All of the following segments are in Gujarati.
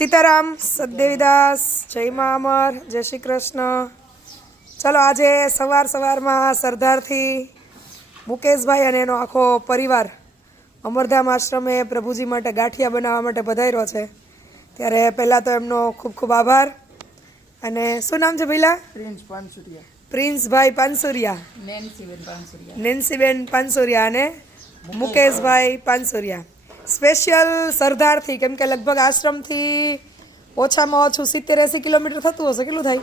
સીતારામ, સદદેવીદાસ, જય મા અમર, જય શ્રી કૃષ્ણ. ચલો આજે સવારમાં સરદારથી મુકેશભાઈ અને એનો આખો પરિવાર અમરધામ આશ્રમે પ્રભુજી માટે ગાંઠિયા બનાવવા માટે પધાર્યો છે. ત્યારે પહેલાં તો એમનો ખૂબ ખૂબ આભાર. અને શું નામ છે પહેલાં? પ્રિન્સભાઈ પાનસુરિયા, નેન્સીબેન પાનસુરિયા અને મુકેશભાઈ પાનસુરિયા. સ્પેશિયલ સરદારથી, કેમ કે લગભગ આશ્રમથી ઓછામાં ઓછું 70-80 કિલોમીટર થતું હશે. કેટલું થાય?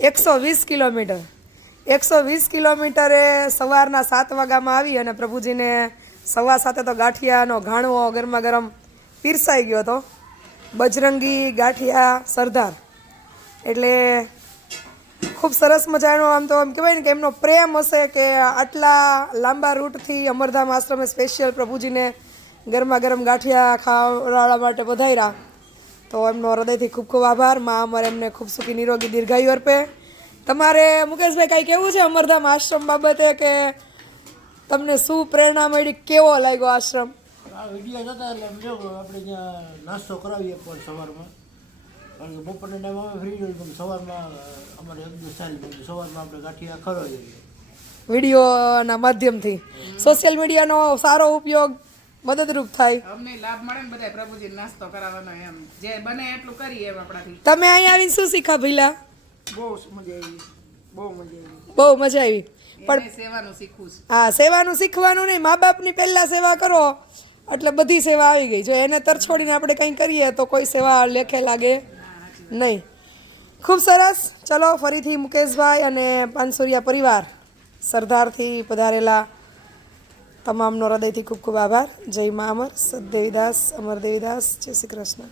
120 કિલોમીટર. 120 કિલોમીટરે સવારના 7 વાગ્યામાં આવી અને પ્રભુજીને 7:15 તો ગાંઠિયાનો ઘાણવો ગરમા ગરમ પીરસાઈ ગયો હતો. બજરંગી ગાંઠિયા સરદાર એટલે ખૂબ સરસ મજાનો, આમ તો એમ કહેવાય ને કે એમનો પ્રેમ હશે કે આટલા લાંબા રૂટથી અમરધામ આશ્રમે સ્પેશિયલ પ્રભુજીને ગરમા ગરમ ગાંઠિયા ખાવડાવવા માટે પધાર્યા. તો એમનો હૃદયથી ખૂબ ખૂબ આભાર. મા અમર એમને ખૂબ સુખી નિરોગી દીર્ઘાયુ અર્પે. તમારે મુકેશભાઈ કાંઈ કહેવું છે અમરધામ આશ્રમ બાબતે, કે તમને શું પ્રેરણા મળી, કેવો લાગ્યો આશ્રમ? આ વિડીયો જોતા એટલે એમ જો આપણે ત્યાં નાસ્તો કરાવીએ પણ સવારમાં, કારણ કે બપોરના ટાઈમ અમે ફ્રી હોય પણ સવારમાં અમારે એક દિવસ ચાલી સવારમાં આપણે ગાંઠિયા ખવડાવીએ વિડીયોના માધ્યમથી. સોશિયલ મીડિયાનો સારો ઉપયોગ મદદરૂપ થાય, અમને લાભ મળે ને બધા પ્રભુજી નાસ્તો કરાવવાનો, એમ જે બને એટલું કરીએ એમ આપણાથી. તમે અહીંયા આવીને શું શીખા ભઈલા? બહુ મજા આવી, બહુ મજા આવી, બહુ મજા આવી. પણ સેવાનું શીખવું છે. હા, સેવાનું શીખવાનું નહીં, મા બાપની પહેલા સેવા કરો એટલે બધી સેવા આવી ગઈ. જો એને તરછોડીને આપણે કંઈ કરીએ તો કોઈ સેવા લેખે લાગે નહીં. ખૂબ સરસ. ચલો ફરીથી મુકેશભાઈ અને પાનસુરિયા પરિવાર સરદારથી પધારેલા તમામનો હૃદયથી ખૂબ ખૂબ આભાર. જય મા અમર, સદદેવીદાસ, અમરદેવીદાસ, જય શ્રી કૃષ્ણ.